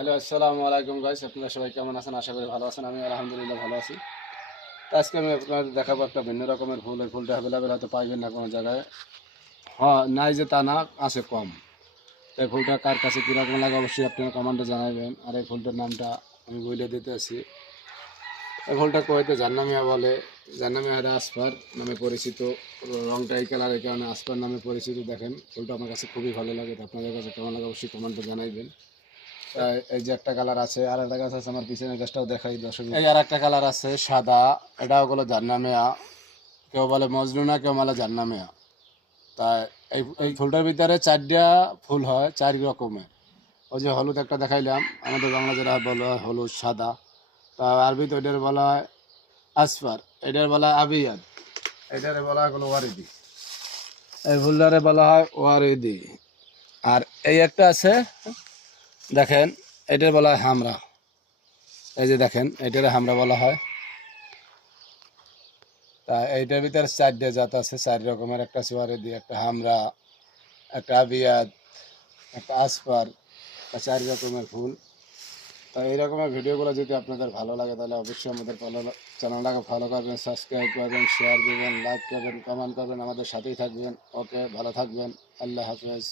Hello, আসসালামু আলাইকুম guys আপনারা সবাই কেমন আছেন? আশা করি ভালো আছেন আমি আলহামদুলিল্লাহ ভালো আছি। আজকে আমি আপনাদের দেখাবো একটা ভিন্ন রকমের ফুল, এই ফুলটা অ্যাভেলেবেল হয়তো পাইবেন না কোনো জায়গায়। হ্যাঁ নাই যে তা না, আছে কম। এই ফুলটা কার কাছে কীরকম লাগে অবশ্যই আপনারা কমেন্টে জানাবেন আর এই ফুলটার নামটা আমি বলে দিতে আছি এই ফুলটা কোয়েতে জান্নামিয়া বলে। জান্নামিয়া এটা আসপার নামে পরিচিত। রংটা এই কালার এই কারণে আসপার নামে পরিচিত, দেখেন। ফুলটা আমার কাছে খুবই ভালো লাগে আপনাদের কাছে কেমন লাগে অবশ্যই কমেন্টে জানাইবেন। এই যে একটা কালার আছে, আর একটা গাছ আছে আমার পিছনে গাছটাও দেখাই দর্শক। এই আর একটা কালার আছে সাদা, এটাও হলো জান্নামেয়া কেউ বলে মজনুনা, কেউ বলে জান্নামেয়া তাই এই এই ফুলটার ভিতরে চারটা ফুল হয়, চার রকমের। ওই যে হলুদ একটা দেখাইলাম, আমাদের বাংলা যেটা বলা হয় হলুদ, সাদা, তা আরবিতে ওইটার বলা হয় আসফার, এটার বলা হয় আবিয়াদ এটারে বলা হয় হলো ওয়ারিদি। এই ফুলটারে বলা হয় ওয়ারিদি। আর এই একটা আছে দেখেন, এটার বলা হয় হামরা। এই যে দেখেন, এটার হামরা বলা হয়। তা এইটার ভিতরে চারটে জাত আছে, চার রকমের। একটা সোয়ারে দিয়ে একটা হামরা, একটা আবিয়াদ, একটা আসপার চার রকমের ফুল। তা এই রকমের ভিডিওগুলো যদি আপনাদের ভালো লাগে, তাহলে অবশ্যই আমাদের চ্যানেলটাকে ফলো করবেন সাবস্ক্রাইব করবেন শেয়ার করবেন লাইক করবেন কমেন্ট করবেন, আমাদের সাথেই থাকবেন। ওকে ভালো থাকবেন। আল্লাহ হাফেজ।